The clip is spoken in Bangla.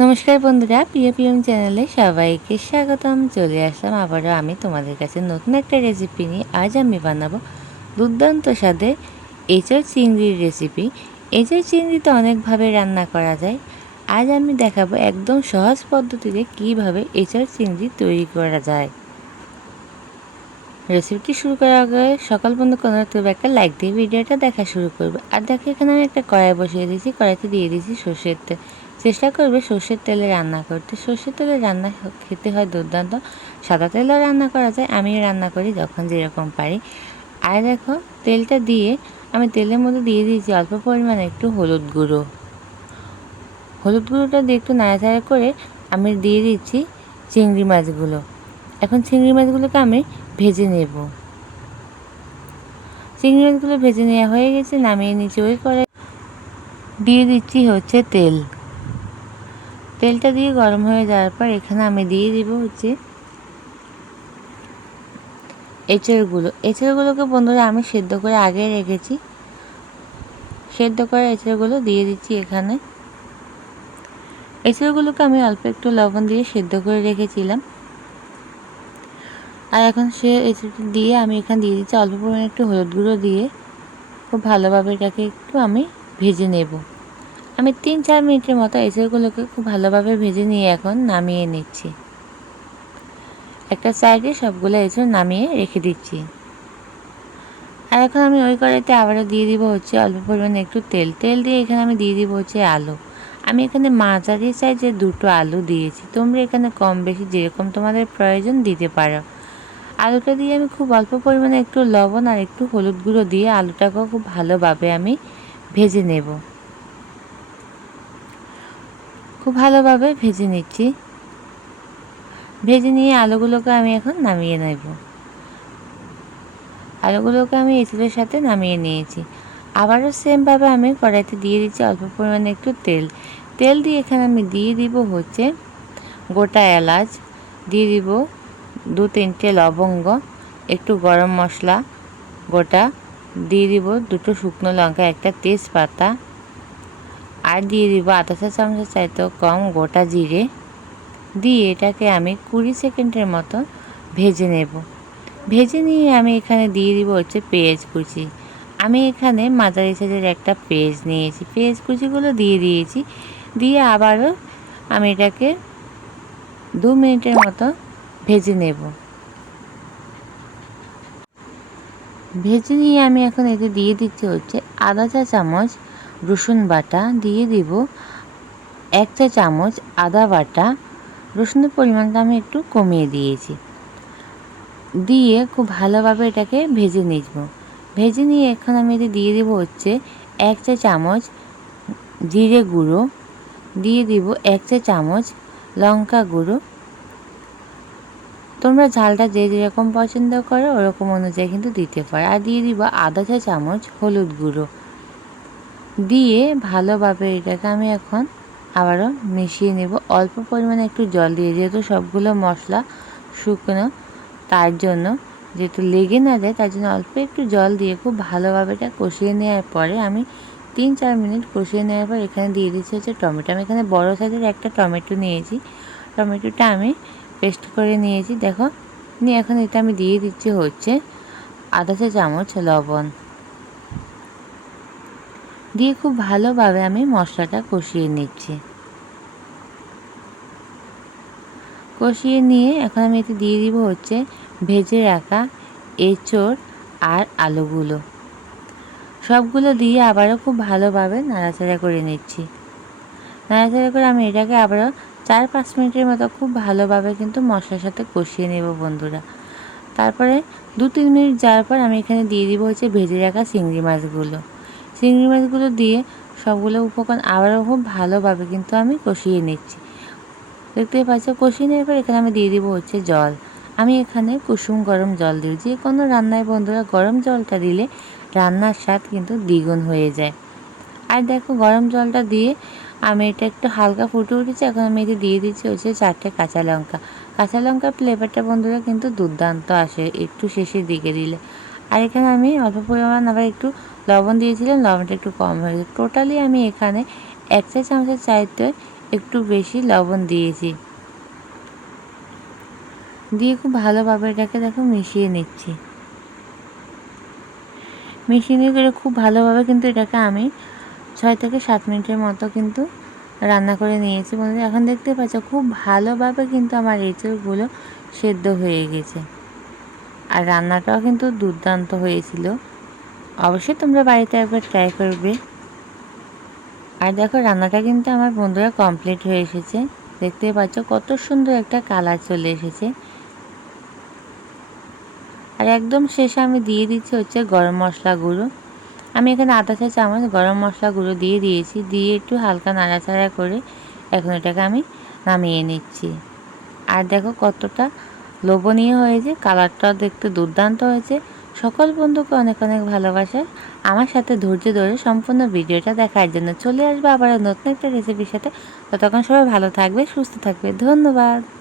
নমস্কার বন্ধুরা, প্রিয় পিএম চ্যানেলে সবাইকে স্বাগতম। চলে আসলাম আবারও আমি তোমাদের কাছে নতুন একটা রেসিপি নিয়ে। আজ আমি বানাবো দুর্দান্ত স্বাদের এঁচোড় চিংড়ির রেসিপি। এঁচোড় চিংড়ি তো অনেকভাবে রান্না করা যায়। আজ আমি দেখাবো একদম সহজ পদ্ধতিতে কিভাবে এঁচোড় চিংড়ি তৈরি করা যায়। রেসিপিটি শুরু করার আগে সকাল বন্ধু কোনো তবে একটা লাইক দিয়ে ভিডিওটা দেখা শুরু করবে। আর দেখো, এখানে আমি একটা কড়াই বসিয়ে দিয়েছি। কড়াইতে দিয়ে দিয়েছি সর্ষের তেল। চেষ্টা করবে সর্ষের তেলে রান্না করতে। সর্ষের তেলে রান্না খেতে হয় দুর্দান্ত। সাদা তেলেও রান্না করা যায়, আমিও রান্না করি যখন যেরকম পারি। আর দেখো, তেলটা দিয়ে আমি তেলের মধ্যে দিয়ে দিয়েছি অল্প পরিমাণে একটু হলুদ গুঁড়ো। হলুদ গুঁড়োটা দিয়ে একটু নাড়াচাড়া করে আমি দিয়ে দিচ্ছি চিংড়ি মাছগুলো। এখন চিংড়ি মাছগুলোকে আমি ভেজে নেব। চিংড়ি মাছগুলো ভেজে নেওয়া হয়ে গেছে, নামিয়ে নিচে ওই কড়াই দিয়ে দিচ্ছি হচ্ছে তেল। তেলটা দিয়ে গরম হয়ে যাওয়ার পর এখানে আমি দিয়ে দিব হচ্ছে এঁচড়গুলোকে বন্ধুরা আমি সেদ্ধ করে আগে রেখেছি। সেদ্ধ করে এঁচড়গুলো দিয়ে দিচ্ছি এখানে। এঁচড়গুলোকে আমি অল্প একটু লবণ দিয়ে সেদ্ধ করে রেখেছিলাম। আর এখন সে এঁচড়টি দিয়ে আমি এখানে দিয়ে দিচ্ছি অল্প পরিমাণে একটু হলুদ গুঁড়ো দিয়ে খুব ভালোভাবে এটাকে একটু আমি ভেজে নেব। আমি 3-4 মিনিটের মতো এঁচড়গুলোকে খুব ভালোভাবে ভেজে নিয়ে এখন নামিয়ে নিচ্ছি। একটা সাইডে সবগুলো এঁচড় নামিয়ে রেখে দিচ্ছি। আর এখন আমি ওই কড়াইতে আবারও দিয়ে দিব হচ্ছে অল্প পরিমাণে একটু তেল। তেল দিয়ে এখানে আমি দিয়ে দিব হচ্ছে আলু। আমি এখানে মাঝারি সাইজের 2টো আলু দিয়েছি। তোমরা এখানে কম বেশি যেরকম তোমাদের প্রয়োজন দিতে পারো। আলুটা দিয়ে আমি খুব অল্প পরিমাণে একটু লবণ আর একটু হলুদ গুঁড়ো দিয়ে আলুটাকেও খুব ভালোভাবে আমি ভেজে নেব। খুব ভালোভাবে ভেজে নিচ্ছি। ভেজে নিয়ে আলুগুলোকে আমি এখন নামিয়ে নেব। আলুগুলোকে আমি এঁচড়ের সাথে নামিয়ে নিয়েছি। আবারও সেমভাবে আমি কড়াইতে দিয়ে দিচ্ছি অল্প পরিমাণে একটু তেল। তেল দিয়ে এখানে আমি দিয়ে দিব হচ্ছে গোটা এলাচ, দিয়ে দিব 2-3টে লবঙ্গ, একটু গরম মশলা গোটা, দিয়ে দিব 2টো শুকনো লঙ্কা, একটা তেজপাতা, আর দিয়ে দিব আধা চা চামচের চাইতেও কম গোটা জিরে দিয়ে এটাকে আমি 20 সেকেন্ডের মতো ভেজে নেব। ভেজে নিয়ে আমি এখানে দিয়ে দিব হচ্ছে পেঁয়াজ কুচি। আমি এখানে মাঝারি সাইজের একটা পেঁয়াজ নিয়েছি। পেঁয়াজ কুচিগুলো দিয়ে দিয়েছি। দিয়ে আবারও আমি এটাকে 2 মিনিটের মতো ভেজে নেব। ভেজে নিয়ে আমি এখন এতে দিয়ে দিচ্ছি হচ্ছে আধা চা চামচ রসুন বাটা, দিয়ে দিব 1 চা চামচ আদা বাটা। রসুনের পরিমাণটা আমি একটু কমিয়ে দিয়েছি। দিয়ে খুব ভালোভাবে এটাকে ভেজে নিব। ভেজে নিয়ে এখন আমি এতে দিয়ে দেবো হচ্ছে 1 চা চামচ জিরে গুঁড়ো, দিয়ে দিব 1 চা চামচ লঙ্কা গুঁড়ো। তোমরা ঝালটা যে যেরকম পছন্দ করো ওরকম অনুযায়ী কিন্তু দিতে পারো। আর দিয়ে দিব আধা চা চামচ হলুদ গুঁড়ো। দিয়ে ভালোভাবে এটাকে আমি এখন আবারও মিশিয়ে নেব অল্প পরিমাণে একটু জল দিয়ে, যেহেতু সবগুলো মশলা শুকনো, তার জন্য যেহেতু লেগে না যায় তার জন্য অল্প একটু জল দিয়ে খুব ভালোভাবে এটা কষিয়ে নেওয়ার পরে আমি 3-4 মিনিট কষিয়ে নেওয়ার পর এখানে দিয়ে দিচ্ছি হচ্ছে টমেটো। আমি এখানে বড় সাইজের একটা টমেটো নিয়েছি। টমেটোটা আমি পেস্ট করে নিয়েছি দেখো। নিয়ে এখন এটা আমি দিয়ে দিচ্ছি হচ্ছে আধা চা চামচ লবণ দিয়ে খুব ভালোভাবে আমি মশলাটা কষিয়ে নিচ্ছি। কষিয়ে নিয়ে এখন আমি এতে দিয়ে দিব হচ্ছে ভেজে রাখা এঁচড় আর আলুগুলো। সবগুলো দিয়ে আবারও খুব ভালোভাবে নাড়াচাড়া করে নিচ্ছি। নাড়াচাড়া করে আমি এটাকে আবারও 4-5 মিনিটের মতো খুব ভালোভাবে কিন্তু মশলার সাথে কষিয়ে নেব বন্ধুরা। তারপরে 2-3 মিনিট যাওয়ার পর আমি এখানে দিয়ে দিব হচ্ছে ভেজে রাখা চিংড়ি মাছগুলো। চিংড়ি মাছগুলো দিয়ে সবগুলো উপকরণ আবারও খুব ভালোভাবে কিন্তু আমি কষিয়ে নিচ্ছি। দেখতেই পাচ্ছ কষিয়ে নেওয়ার পর এখানে আমি দিয়ে দিব হচ্ছে জল। আমি এখানে কুসুম গরম জল দিই। যে কোনো রান্নায় বন্ধুরা গরম জলটা দিলে রান্নার স্বাদ কিন্তু দ্বিগুণ হয়ে যায়। আর দেখো গরম জলটা দিয়ে আমি এটা একটু হালকা ফুটে উঠেছে। এখন আমি এতে দিয়ে দিচ্ছি হচ্ছে 4টে কাঁচা লঙ্কা। কাঁচা লঙ্কার ফ্লেভারটা বন্ধুরা কিন্তু দুর্দান্ত আসে একটু শেষের দিকে দিলে। আর এখানে আমি অল্প পরিমাণ আবার একটু লবণ দিয়েছিলাম, লবণটা একটু কম হয়ে গেছে। টোটালি আমি এখানে 1 চা চামচের চাইতে একটু বেশি লবণ দিয়েছি। দিয়ে খুব ভালোভাবে এটাকে দেখো মিশিয়ে নিচ্ছি। মিশিয়ে নিয়ে করে খুব ভালোভাবে কিন্তু এটাকে আমি 6 থেকে 7 মিনিটের মতো কিন্তু রান্না করে নিয়েছি বন্ধুরা। এখন দেখতে পাচ্ছ খুব ভালোভাবে কিন্তু আমার এঁচোড়গুলো সেদ্ধ হয়ে গেছে। আর রান্নাটাও কিন্তু দুর্দান্ত হয়েছিল। অবশ্যই তোমরা বাড়িতে একবার ট্রাই করবে। আর দেখো রান্নাটা কিন্তু আমার বন্ধুরা কমপ্লিট হয়ে এসেছে। দেখতেই পাচ্ছ কত সুন্দর একটা কালার চলে এসেছে। আর একদম শেষে আমি দিয়ে দিচ্ছি হচ্ছে গরম মশলা গুঁড়ো। আমি এখানে আধা চা চামচ গরম মশলা গুঁড়ো দিয়ে দিয়েছি। দিয়ে একটু হালকা নাড়াচাড়া করে এখন এটাকে আমি নামিয়ে নিচ্ছি। আর দেখো কতটা লোভনীয় হয়েছে, কালারটাও দেখতে দুর্দান্ত হয়েছে। সকল বন্ধুকে অনেক অনেক ভালোবাসা। আমার সাথে ধৈর্য ধরে সম্পূর্ণ ভিডিওটা দেখার জন্য। চলে আসবে আবার নতুন একটা রেসিপির সাথে। ততক্ষণ সবাই ভালো থাকবে, সুস্থ থাকবে। ধন্যবাদ।